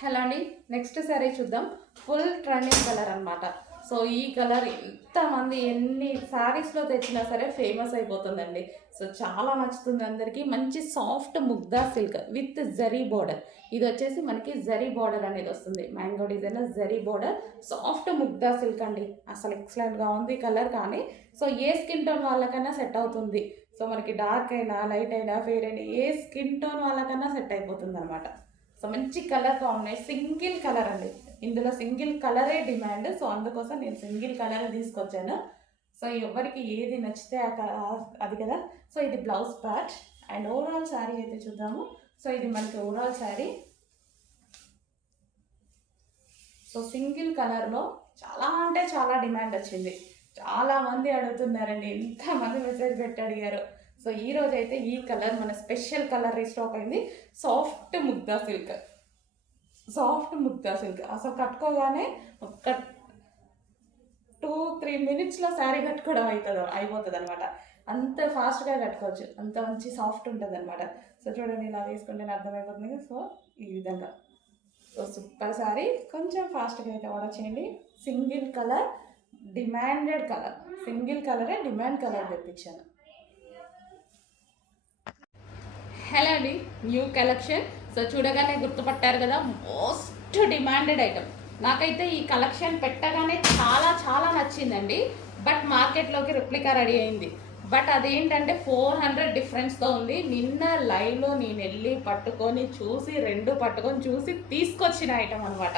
Hello అండి. Next sorry చూద్దాం. Full trending colour అనమాట. సో ఈ కలర్ ఎంతమంది ఎన్ని శారీస్లో తెచ్చినా సరే ఫేమస్ అయిపోతుందండి. సో చాలా నచ్చుతుంది అందరికీ. మంచి soft Mugdha silk with zari border. ఇది వచ్చేసి మనకి జరీ బోర్డర్ అనేది వస్తుంది. Mango design zari border, soft Mugdha silk అండి. అసలు ఎక్సలెంట్గా ఉంది కలర్. కానీ సో ఏ స్కిన్ టోన్ వాళ్ళకైనా సెట్ అవుతుంది. సో మనకి డార్క్ అయినా లైట్ అయినా ఫెయిర్ అయినా ఏ స్కిన్ టోన్ వాళ్ళకన్నా సెట్ అయిపోతుంది అనమాట. సో మంచి కలర్ కాంబినేషన్, సింగిల్ కలర్ అండి. ఇందులో సింగిల్ కలరే డిమాండ్. సో అందుకోసం నేను సింగిల్ కలర్ తీసుకొచ్చాను. సో ఎవరికి ఏది నచ్చితే అది కదా. సో ఇది blouse part and overall sari అయితే చూద్దాము. సో ఇది మనకి ఓవరాల్ శారీ. సో సింగిల్ కలర్లో చాలా అంటే చాలా డిమాండ్ వచ్చింది. చాలామంది అడుగుతున్నారండి, ఎంతమంది మెసేజ్ పెట్టి అడిగారు. సో ఈ రోజు అయితే ఈ కలర్ మన స్పెషల్ కలర్ రీస్టాక్ అయింది. Soft Mugdha silk, soft Mugdha silk. అసలు కట్టుకోగానే ఒక 2-3 మినిట్స్లో శారీ కట్టుకోవడం అయిపోతుంది అనమాట. అంత ఫాస్ట్గా కట్టుకోవచ్చు, అంత మంచి సాఫ్ట్ ఉంటుంది అనమాట. సో చూడండి, ఇలా వేసుకుంటే అర్థమైపోతుంది. సో ఈ విధంగా సో సూపర్ శారీ. కొంచెం ఫాస్ట్గా అయితే ఆర్డర్ చేయండి. Single colour, demanded colour. Single కలరే డిమాండ్ కలర్ తెప్పించాను. హలో అండి, న్యూ కలెక్షన్. సో చూడగానే గుర్తుపట్టారు కదా, మోస్ట్ డిమాండెడ్ ఐటమ్. నాకైతే ఈ కలెక్షన్ పెట్టగానే చాలా చాలా నచ్చిందండి. బట్ మార్కెట్లోకి రిప్లికా రెడీ అయింది. బట్ అదేంటంటే 400 డిఫరెన్స్తో ఉంది. నిన్న లైవ్లో నేను వెళ్ళి పట్టుకొని చూసి, పట్టుకొని చూసి తీసుకొచ్చిన ఐటమ్ అనమాట.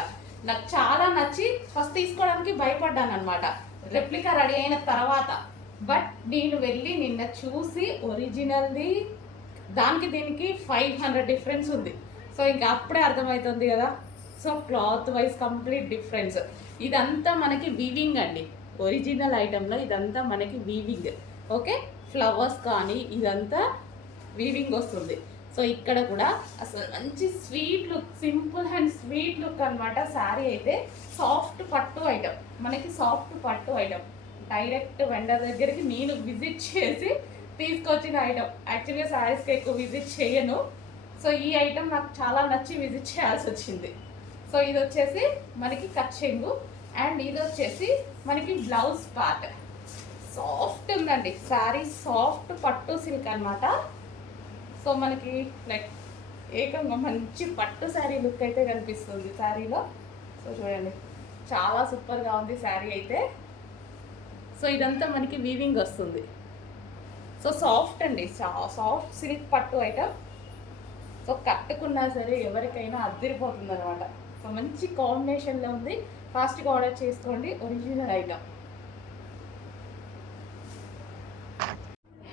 నాకు చాలా నచ్చి ఫస్ట్ తీసుకోవడానికి భయపడ్డాను అనమాట, రెప్లికా రెడీ అయిన తర్వాత. బట్ నేను వెళ్ళి నిన్న చూసి ఒరిజినల్ది దానికి దీనికి 500 డిఫరెన్స్ ఉంది. సో ఇంకా అప్పుడే అర్థమవుతుంది కదా. So cloth wise complete difference. ఇదంతా మనకి వీవింగ్ అండి. ఒరిజినల్ ఐటెంలో ఇదంతా మనకి వీవింగ్. ఓకే, ఫ్లవర్స్ కానీ ఇదంతా వీవింగ్ వస్తుంది. సో ఇక్కడ కూడా అసలు మంచి sweet look, simple and sweet look అనమాట. శారీ అయితే సాఫ్ట్ పట్టు ఐటమ్, మనకి సాఫ్ట్ పట్టు ఐటమ్. డైరెక్ట్ వెండర్ దగ్గరికి నేను విజిట్ చేసి తీసుకొచ్చిన ఐటమ్. యాక్చువల్గా శారీస్కి ఎక్కువ విజిట్ చేయను. సో ఈ ఐటమ్ నాకు చాలా నచ్చి విజిట్ చేయాల్సి వచ్చింది. సో ఇది వచ్చేసి మనకి కచ్చెంగు అండ్ ఇది వచ్చేసి మనకి బ్లౌజ్ పార్ట్. సాఫ్ట్ ఉందండి శారీ, సాఫ్ట్ పట్టు సిల్క్ అనమాట. సో మనకి లైక్ ఏకంగా మంచి పట్టు శారీ లుక్ అయితే కనిపిస్తుంది శారీలో. సో చూడండి, చాలా సూపర్గా ఉంది శారీ అయితే. సో ఇదంతా మనకి వీవింగ్ వస్తుంది. సో సాఫ్ట్ అండి, సాఫ్ట్ సిల్క్ పట్టు ఐటమ్. సో కట్టుకున్నా సరే ఎవరికైనా అద్దరిపోతుంది అనమాట. సో మంచి కాంబినేషన్లో ఉంది. ఫాస్ట్గా ఆర్డర్ చేసుకోండి. Original item.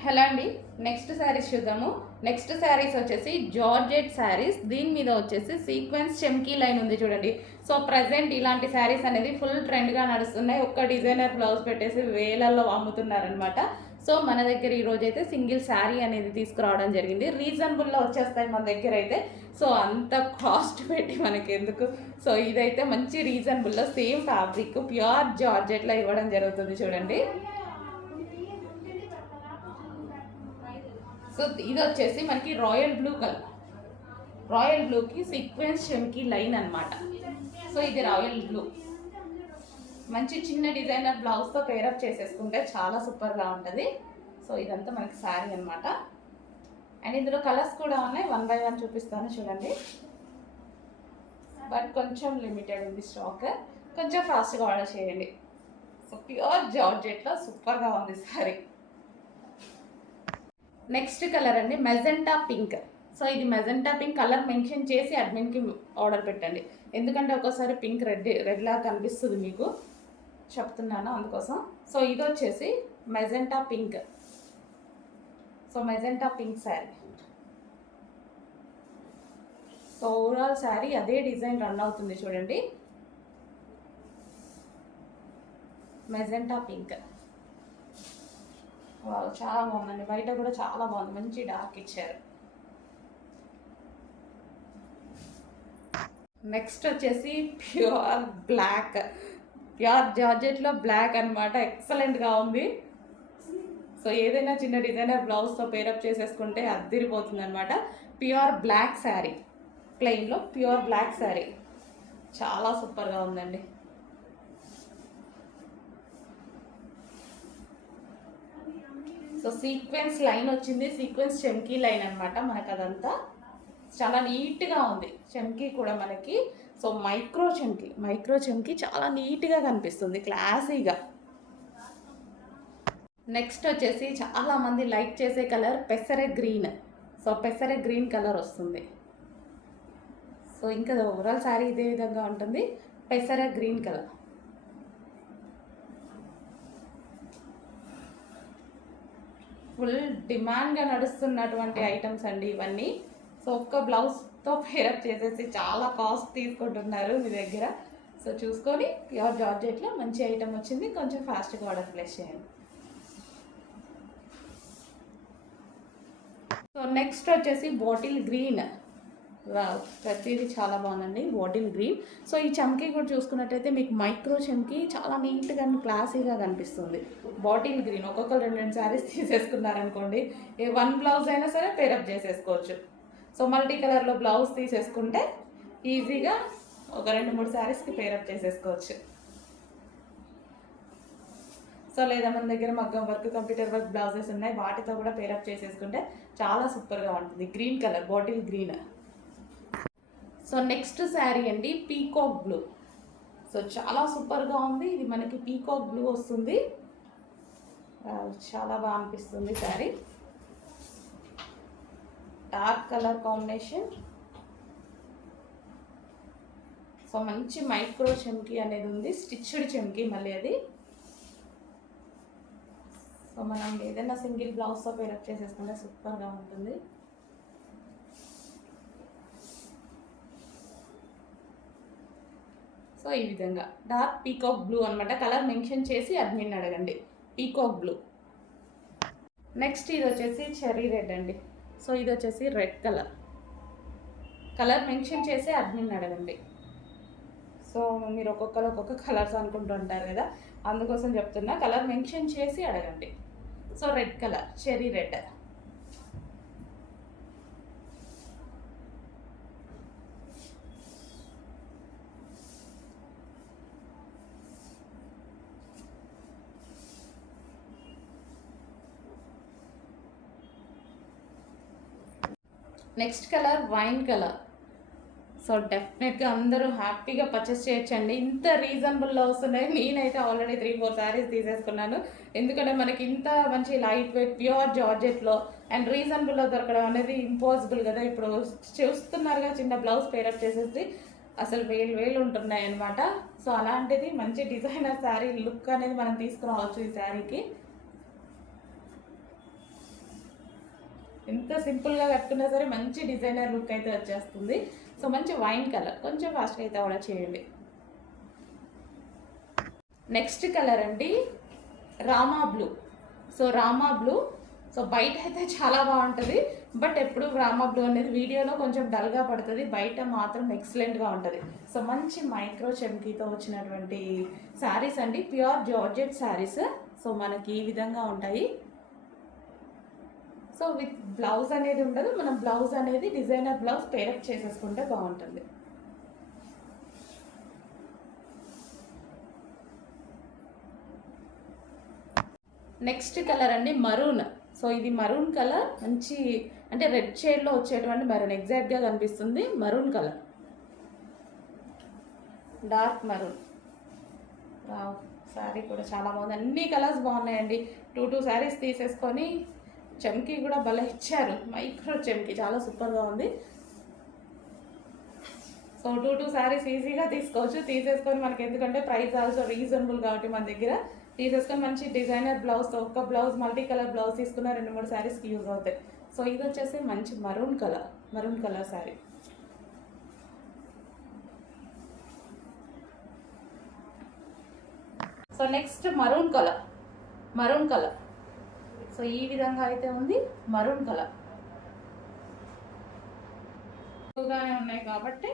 హలో అండి, నెక్స్ట్ శారీస్ చూద్దాము. నెక్స్ట్ శారీస్ వచ్చేసి జార్జెట్ శారీస్. దీని మీద వచ్చేసి సీక్వెన్స్ చెమ్కీ లైన్ ఉంది చూడండి. సో ప్రజెంట్ ఇలాంటి శారీస్ అనేది ఫుల్ ట్రెండ్గా నడుస్తున్నాయి. ఒక్క డిజైనర్ బ్లౌజ్ పెట్టేసి వేలల్లో అమ్ముతున్నారనమాట. సో మన దగ్గర ఈరోజు అయితే సింగిల్ శారీ అనేది తీసుకురావడం జరిగింది. రీజనబుల్లో వచ్చేస్తాయి మన దగ్గర అయితే. సో అంత కాస్ట్ పెట్టి మనకి ఎందుకు. సో ఇదైతే మంచి రీజనబుల్లో సేమ్ ఫ్యాబ్రిక్ ప్యూర్ జార్జెట్లో ఇవ్వడం జరుగుతుంది చూడండి. సో ఇది వచ్చేసి మనకి రాయల్ బ్లూ కలర్, రాయల్ బ్లూకి సీక్వెన్స్ చెమ్కీ లైన్ అనమాట. సో ఇది రాయల్ బ్లూ. మంచి చిన్న డిజైనర్ బ్లౌజ్తో పేరప్ చేసేసుకుంటే చాలా సూపర్గా ఉంటుంది. సో ఇదంతా మనకి శారీ అనమాట. అండ్ ఇందులో కలర్స్ కూడా ఉన్నాయి. 1 by 1 చూపిస్తాను చూడండి. బట్ కొంచెం లిమిటెడ్ ఉంది స్టాక్, కొంచెం ఫాస్ట్గా ఆర్డర్ చేయండి. సో ప్యూర్ జార్జెట్లో సూపర్గా ఉంది శారీ. నెక్స్ట్ కలర్ అండి మెజెంటా పింక్. సో ఇది మెజెంటా పింక్ కలర్ మెన్షన్ చేసి అడ్మిన్కి ఆర్డర్ పెట్టండి. ఎందుకంటే ఒక్కోసారి పింక్ రెడ్లా కనిపిస్తుంది మీకు, చెప్తున్నాను అందుకోసం. సో ఇది వచ్చేసి magenta pink. So magenta pink sari. So overall sari అదే డిజైన్ రన్ అవుతుంది చూడండి. Magenta pink. చాలా బాగుందండి. బయట కూడా చాలా బాగుంది, మంచి డార్క్ ఇచ్చారు. నెక్స్ట్ వచ్చేసి ప్యూర్ బ్లాక్, ప్యూర్ జార్జెట్లో బ్లాక్ అనమాట. ఎక్సలెంట్గా ఉంది. సో ఏదైనా చిన్న డిజైనర్ బ్లౌజ్తో పేరప్ చేసేసుకుంటే అద్దరిపోతుంది అనమాట. ప్యూర్ బ్లాక్ శారీ, ప్లెయిన్లో ప్యూర్ బ్లాక్ శారీ. చాలా సూపర్గా ఉందండి. సో సీక్వెన్స్ లైన్ వచ్చింది, సీక్వెన్స్ చమ్కీ లైన్ అనమాట మనకు. అదంతా చాలా నీట్గా ఉంది. చమ్కీ కూడా మనకి సో మైక్రో చమ్కీ చాలా నీట్గా కనిపిస్తుంది, క్లాసీగా. నెక్స్ట్ వచ్చేసి చాలామంది లైక్ చేసే కలర్ పెసరె గ్రీన్. సో పెసరె గ్రీన్ కలర్ వస్తుంది. సో ఇంకా ఓవరాల్ శారీ ఇదే విధంగా ఉంటుంది, పెసరె గ్రీన్ కలర్. ఫుల్ డిమాండ్గా నడుస్తున్నటువంటి ఐటమ్స్ అండి ఇవన్నీ. సో ఒక్క బ్లౌజ్తో పేరప్ చేసేసి చాలా కాస్ట్ తీసుకుంటున్నారు మీ దగ్గర. సో చూసుకొని ప్యూర్ జార్జెట్లో మంచి ఐటమ్ వచ్చింది, కొంచెం ఫాస్ట్గా ఆర్డర్ ప్లేస్ చేయండి. సో నెక్స్ట్ వచ్చేసి బాటిల్ గ్రీన్. ప్రతిదీ చాలా బాగుందండి, బాటిల్ గ్రీన్. సో ఈ చమ్కీ కూడా చూసుకున్నట్టయితే మీకు మైక్రో చమ్కీ చాలా నీట్గా క్లాసీగా కనిపిస్తుంది. బాటిల్ గ్రీన్ ఒక్కొక్కరు 2 శారీస్ తీసేసుకున్నారనుకోండి, ఏ 1 బ్లౌజ్ అయినా సరే పేరప్ చేసేసుకోవచ్చు. సో మల్టీ కలర్లో బ్లౌజ్ తీసేసుకుంటే ఈజీగా ఒక 2-3 శారీస్కి పేరప్ చేసేసుకోవచ్చు. సో లేదా మన దగ్గర మగ్గం వర్క్, కంప్యూటర్ వర్క్ బ్లౌజెస్ ఉన్నాయి, వాటితో కూడా పేరప్ చేసేసుకుంటే చాలా సూపర్గా ఉంటుంది. Green colour, bottle green. So next sari అండి పీకాక్ బ్లూ. సో చాలా సూపర్గా ఉంది. ఇది మనకి పీకాక్ బ్లూ వస్తుంది, చాలా బాగా అనిపిస్తుంది sari. Dark colour combination. So మంచి మైక్రో చమ్కీ అనేది ఉంది, స్టిచ్డ్ చమ్కీ మళ్ళీ అది. సో మనం ఏదైనా సింగిల్ బ్లౌజ్తో పేరప్ చేసేసుకుంటే సూపర్గా ఉంటుంది. సో ఈ విధంగా డార్క్ పీకాక్ బ్లూ అనమాట. కలర్ మెన్షన్ చేసి అడ్మిన్ అడగండి, పీకాక్ బ్లూ. నెక్స్ట్ ఇది వచ్చేసి చెర్రీ రెడ్ అండి. సో ఇది వచ్చేసి రెడ్ కలర్. కలర్ మెన్షన్ చేసి అడ్మిన్ అడగండి. సో మీరు ఒక్కొక్కరు ఒక్కొక్క కలర్స్ అనుకుంటుంటారు కదా, అందుకోసం చెప్తున్నా, కలర్ మెన్షన్ చేసి అడగండి. So red colour, cherry red. Next colour wine colour. So డెఫినెట్గా అందరూ హ్యాపీగా పర్చేస్ చేయొచ్చండి, ఇంత రీజనబుల్లో వస్తున్నాయి. నేనైతే ఆల్రెడీ 3-4 శారీస్ తీసేసుకున్నాను, ఎందుకంటే మనకి ఇంత మంచి లైట్ వెయిట్ ప్యూర్ జార్జెట్లో అండ్ రీజనబుల్లో దొరకడం అనేది ఇంపాసిబుల్ కదా. ఇప్పుడు చూస్తున్నారుగా, చిన్న బ్లౌజ్ పేరప్ చేసేసి అసలు వేలు ఉంటున్నాయి అనమాట. సో అలాంటిది మంచి డిజైనర్ శారీ లుక్ అనేది మనం తీసుకురావచ్చు ఈ శారీకి. ఎంత సింపుల్గా కట్టుకున్నా సరే మంచి డిజైనర్ లుక్ అయితే వచ్చేస్తుంది. సో మంచి వైన్ కలర్, కొంచెం ఫాస్ట్గా అయితే ఆర్డర్ చేయండి. నెక్స్ట్ కలర్ అండి Rama blue. So Rama blue. So బయట అయితే చాలా బాగుంటుంది, బట్ ఎప్పుడు రామా బ్లూ అనేది వీడియోలో కొంచెం డల్గా పడుతుంది, బయట మాత్రం ఎక్సలెంట్గా ఉంటుంది. సో మంచి మైక్రో చమ్కీతో వచ్చినటువంటి శారీస్ అండి, ప్యూర్ జార్జెట్ శారీస్. సో మనకి ఈ విధంగా ఉంటాయి. సో విత్ బ్లౌజ్ అనేది ఉండదు, మనం బ్లౌజ్ అనేది డిజైనర్ బ్లౌజ్ పేరప్ చేసేసుకుంటే బాగుంటుంది. నెక్స్ట్ కలర్ అండి మరూన్. సో ఇది మరూన్ కలర్, మంచి అంటే రెడ్ షేడ్లో వచ్చేటువంటి మరూన్, ఎగ్జాక్ట్గా కనిపిస్తుంది maroon colour, dark maroon. Sari కూడా చాలా బాగుంది, అన్ని కలర్స్ బాగున్నాయండి. 2 శారీస్ తీసేసుకొని చమ్కీ కూడా భలే ఇచ్చారు, మైక్రో చమ్కీ చాలా సూపర్గా ఉంది. సో 2 శారీస్ ఈజీగా తీసుకోవచ్చు, తీసేసుకొని మనకి, ఎందుకంటే ప్రైస్ ఆల్సో రీజనబుల్ కాబట్టి మన దగ్గర తీసేసుకొని మంచి డిజైనర్ బ్లౌజ్తో, ఒక్క బ్లౌజ్ మల్టీ కలర్ బ్లౌజ్ తీసుకున్న 2-3 శారీస్కి యూజ్ అవుతాయి. సో ఇది వచ్చేసి మంచి maroon colour sari. So next maroon colour. So ఈ విధంగా అయితే ఉంది మరూన్ కలర్. ఎక్కువగానే ఉన్నాయి కాబట్టి,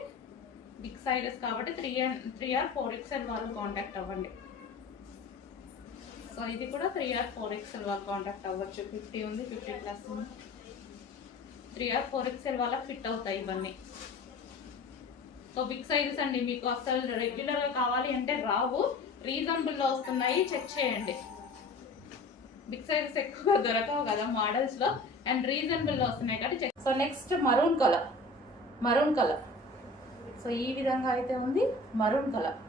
బిగ్ సైజెస్ కాబట్టి 3 or 4 XL వాళ్ళు కాంటాక్ట్ అవ్వండి. సో ఇది కూడా 3 or 4 XL వాళ్ళు కాంటాక్ట్ అవ్వచ్చు. 50 ఉంది, 50+ ఉంది. 3 or 4 XL వాళ్ళకి ఫిట్ అవుతాయి ఇవన్నీ. సో బిగ్ సైజెస్ అండి, మీకు అసలు రెగ్యులర్గా కావాలి అంటే రావు, రీజనబుల్లో వస్తున్నాయి, చెక్ చేయండి. బిగ్ సైజెస్ ఎక్కువగా దొరకవు కదా మోడల్స్లో, అండ్ రీజనబుల్లో వస్తున్నాయి కాబట్టి check. So next maroon colour. So ఈ విధంగా అయితే ఉంది మరూన్ కలర్.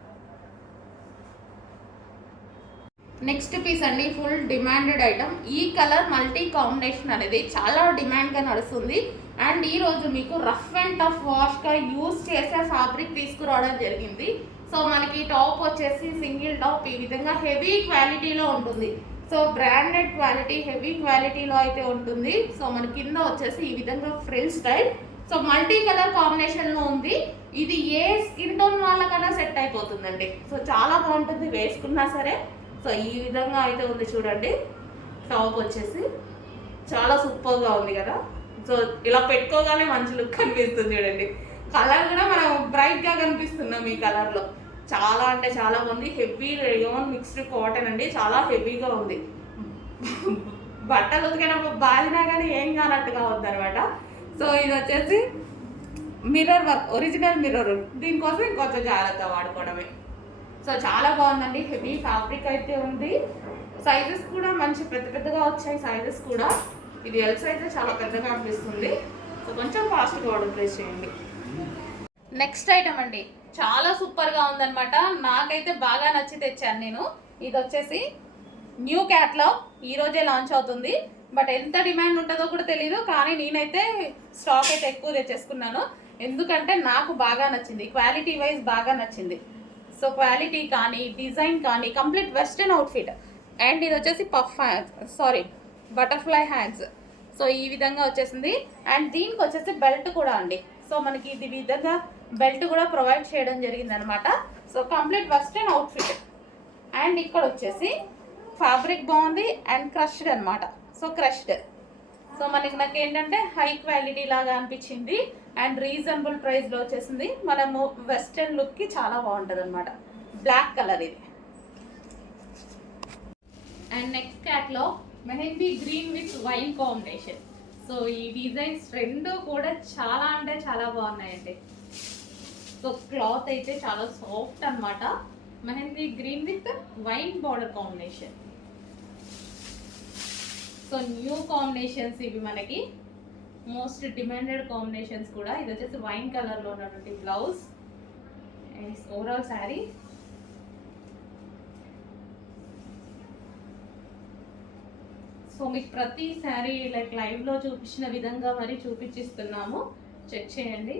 నెక్స్ట్ పీస్ అండి, ఫుల్ డిమాండెడ్ ఐటమ్. ఈ కలర్ మల్టీ కాంబినేషన్ అనేది చాలా డిమాండ్గా నడుస్తుంది. అండ్ ఈరోజు మీకు రఫ్ అండ్ టఫ్ వాష్గా యూజ్ చేసే ఫ్యాబ్రిక్ తీసుకురావడం జరిగింది. సో మనకి టాప్ వచ్చేసి సింగిల్ టాప్ ఈ విధంగా హెవీ క్వాలిటీలో ఉంటుంది. సో బ్రాండెడ్ క్వాలిటీ, హెవీ క్వాలిటీలో అయితే ఉంటుంది. సో మన కింద వచ్చేసి ఈ విధంగా frill style. So multi colour కాంబినేషన్లో ఉంది. ఇది ఏ స్కిన్ టోన్ వాళ్ళకన్నా సెట్ అయిపోతుందండి. సో చాలా బాగుంటుంది వేసుకున్నా సరే. సో ఈ విధంగా అయితే ఉంది చూడండి. టాప్ వచ్చేసి చాలా సూపర్గా ఉంది కదా. సో ఇలా పెట్టుకోగానే మంచి లుక్ కనిపిస్తుంది చూడండి. కలర్ కూడా మనం బ్రైట్గా కనిపిస్తున్నాం ఈ కలర్లో. చాలా అంటే చాలా బాగుంది. హెవీ రేయాన్ మిక్స్డ్ కాటన్ అండి, చాలా హెవీగా ఉంది. బట్టలు ఉతికినప్పుడు బాధినా కానీ ఏం కానట్టుగా ఉంది అనమాట. సో ఇది వచ్చేసి మిర్రర్ వర్క్, ఒరిజినల్ మిర్రర్. దీనికోసం ఇంకొంచెం జాగ్రత్త వాడుకోవడమే. సో చాలా బాగుందండి, హెవీ ఫ్యాబ్రిక్ అయితే ఉంది. సైజెస్ కూడా మంచి పెద్దగా వచ్చాయి సైజెస్ కూడా. ఇది ఎల్ సైజ్ చాలా పెద్దగా అనిపిస్తుంది. సో కొంచెం ఫాస్ట్గా ఆర్డర్ ప్లేస్ చేయండి. నెక్స్ట్ ఐటమ్ అండి, చాలా సూపర్గా ఉందన్నమాట. నాకైతే బాగా నచ్చి తెచ్చాను నేను. ఇది వచ్చేసి న్యూ క్యాట్లాగ్, ఈరోజే లాంచ్ అవుతుంది. బట్ ఎంత డిమాండ్ ఉంటుందో కూడా తెలీదు, కానీ నేనైతే స్టాక్ అయితే ఎక్కువ తెచ్చేసుకున్నాను. ఎందుకంటే నాకు బాగా నచ్చింది, క్వాలిటీ వైజ్ బాగా నచ్చింది. సో క్వాలిటీ కానీ డిజైన్ కానీ కంప్లీట్ వెస్ట్రన్ అవుట్ఫిట్. అండ్ ఇది వచ్చేసి బటర్ఫ్లై హ్యాండ్స్. సో ఈ విధంగా వచ్చేసింది. అండ్ దీనికి వచ్చేసి బెల్ట్ కూడా అండి. సో మనకి ఇది విధంగా బెల్ట్ కూడా ప్రొవైడ్ చేయడం జరిగింది అనమాట. So complete western outfit. And ఇక్కడ వచ్చేసి ఫ్యాబ్రిక్ బాగుంది అండ్ క్రష్డ్ అనమాట. So crushed. సో నాకు ఏంటంటే హై క్వాలిటీ లాగా అనిపించింది. అండ్ రీజనబుల్ ప్రైస్లో వచ్చేసింది. మనము వెస్ట్రన్ లుక్కి చాలా బాగుంటుంది అనమాట. బ్లాక్ కలర్ ఇది. అండ్ నెక్స్ట్ క్యాట్లో mehndi green with wine combination. So ఈ డిజైన్స్ రెండు కూడా చాలా అంటే చాలా బాగున్నాయండి. సో క్లాత్ అయితే చాలా సాఫ్ట్ అనమాట. Mehndi green with wine border combination. So new combinations ఇవి, మనకి మోస్ట్ డిమాండెడ్ కాంబినేషన్స్ కూడా. ఇది వచ్చేసి వైన్ కలర్లో ఉన్నటువంటి blouse and overall sari. So మీకు ప్రతి శారీ లైవ్లో చూపించిన విధంగా మరి చూపించిస్తున్నాము, చెక్ చేయండి.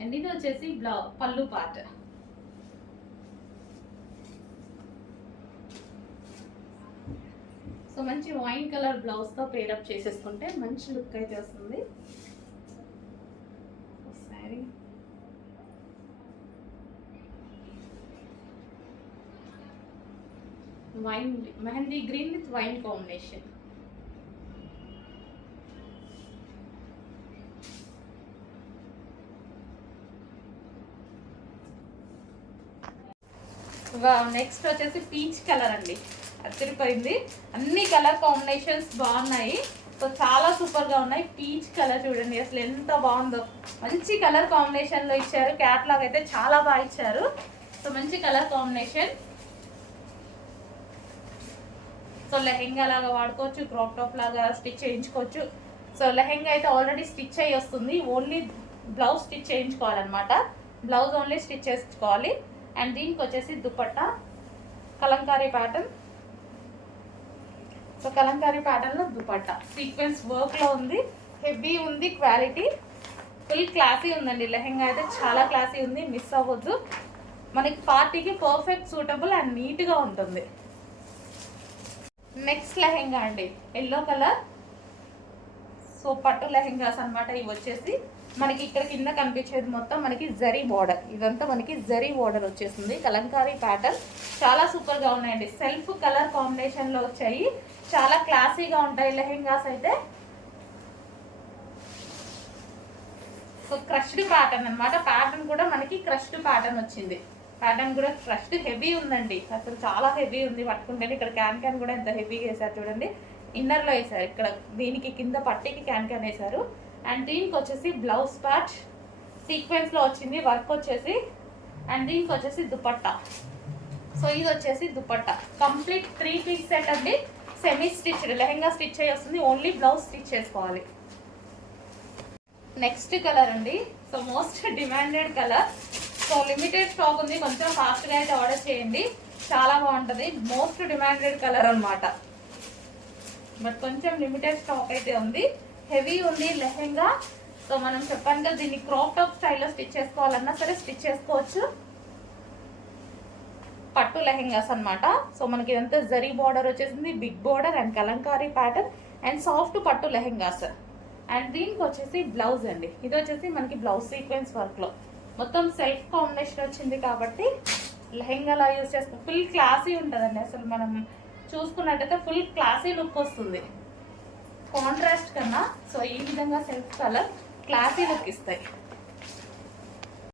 అండ్ ఇది వచ్చేసి పళ్ళు పార్ట్. సో మంచి వైన్ కలర్ బ్లౌజ్తో పేరప్ చేసేసుకుంటే మంచి లుక్ అయితే వస్తుంది sari. Wine mehndi green with wine combination. Next వచ్చేసి పీచ్ కలర్ అండి, అదిరిపోయింది. అన్ని కలర్ కాంబినేషన్స్ బాగున్నాయి. సో చాలా సూపర్గా ఉన్నాయి. పీచ్ కలర్ చూడండి అసలు ఎంత బాగుందో. మంచి కలర్ కాంబినేషన్లో ఇచ్చారు. క్యాట్లాగ్ అయితే చాలా బాగా ఇచ్చారు. సో మంచి కలర్ కాంబినేషన్. సో లెహెంగా లాగా వాడుకోవచ్చు, క్రాప్ టాప్ లాగా స్టిచ్ చేయించుకోవచ్చు. సో లెహెంగా అయితే ఆల్రెడీ స్టిచ్ అయ్యి వస్తుంది, ఓన్లీ బ్లౌజ్ స్టిచ్ చేయించుకోవాలన్నమాట. బ్లౌజ్ ఓన్లీ స్టిచ్ చేసుకోవాలి. అండ్ దీనికి వచ్చేసి దుపట్టా కలంకారీ ప్యాటర్న్. సో కలంకారీ ప్యాటర్న్లో దుపట్టా సీక్వెన్స్ వర్క్లో ఉంది, హెవీ ఉంది, క్వాలిటీ ఫుల్ క్లాసీ ఉందండి. లెహెంగా అయితే చాలా క్లాసీ ఉంది, మిస్ అవ్వద్దు. మనకి పార్టీకి పర్ఫెక్ట్ సూటబుల్ అండ్ నీట్గా ఉంటుంది. నెక్స్ట్ లెహెంగా అండి, ఎల్లో కలర్. సో పట్టు లెహెంగాస్ అనమాట ఇవి. వచ్చేసి మనకి ఇక్కడ కింద కనిపించేది మొత్తం మనకి జరీ బార్డర్. ఇదంతా మనకి జరీ బార్డర్ వచ్చేసింది. కలంకారీ ప్యాటర్న్ చాలా సూపర్గా ఉన్నాయండి. సెల్ఫ్ కలర్ కాంబినేషన్లో వచ్చాయి, చాలా క్లాసీగా ఉంటాయి లెహెంగాస్ అయితే. సో క్రష్డ్ ప్యాటర్న్ అనమాట. ప్యాటర్న్ కూడా మనకి క్రష్డ్ ప్యాటర్న్ వచ్చింది. ప్యాటర్న్ కూడా క్రష్డ్ హెవీ ఉందండి, అసలు చాలా హెవీ ఉంది పట్టుకుంటే. ఇక్కడ క్యాన్ కూడా ఎంత హెవీగా వేసారు చూడండి. ఇన్నర్లో వేసారు, ఇక్కడ దీనికి కింద పట్టీకి క్యాన్ వేసారు. అండ్ దీనికి వచ్చేసి బ్లౌజ్ పార్ట్ సీక్వెన్స్లో వచ్చింది వర్క్ వచ్చేసి. అండ్ దీనికి వచ్చేసి దుపట్టా. సో ఇది వచ్చేసి దుపట్టా. కంప్లీట్ 3 పీస్ సెట్ అండి. సెమీ స్టిచ్డ్, లెహెంగా స్టిచ్ అయ్యి వస్తుంది, ఓన్లీ బ్లౌజ్ స్టిచ్ చేసుకోవాలి. నెక్స్ట్ కలర్ అండి. So most demanded colour. So limited stock ఉంది, కొంచెం ఫాస్ట్గా అయితే ఆర్డర్ చేయండి, చాలా బాగుంటుంది. మోస్ట్ డిమాండెడ్ కలర్ అనమాట, బట్ కొంచెం లిమిటెడ్ స్టాక్ అయితే ఉంది. హెవీ ఉంది లెహెంగా. సో మనం చెప్పాను కదా, దీన్ని క్రాప్ టాప్ స్టైల్లో స్టిచ్ చేసుకోవాలన్నా సరే స్టిచ్ చేసుకోవచ్చు. పట్టు లెహెంగాస్ అనమాట. సో మనకి ఇదంతా జరీ బార్డర్ వచ్చేసింది, big border and Kalamkari pattern and soft పట్టు లెహెంగాస్. అండ్ దీనికి వచ్చేసి బ్లౌజ్ అండి. ఇది వచ్చేసి మనకి బ్లౌజ్ సీక్వెన్స్ వర్క్లో మొత్తం సెల్ఫ్ కాంబినేషన్ వచ్చింది కాబట్టి లెహెంగాలా యూజ్ చేసుకో. ఫుల్ క్లాసీ ఉంటుందండి, అసలు మనం చూసుకున్నట్టయితే ఫుల్ క్లాసీ లుక్ వస్తుంది కాంట్రాస్ట్ కన్నా. సో ఈ విధంగా సెల్ఫ్ కలర్ క్లాసీ లుక్ ఇస్తాయి.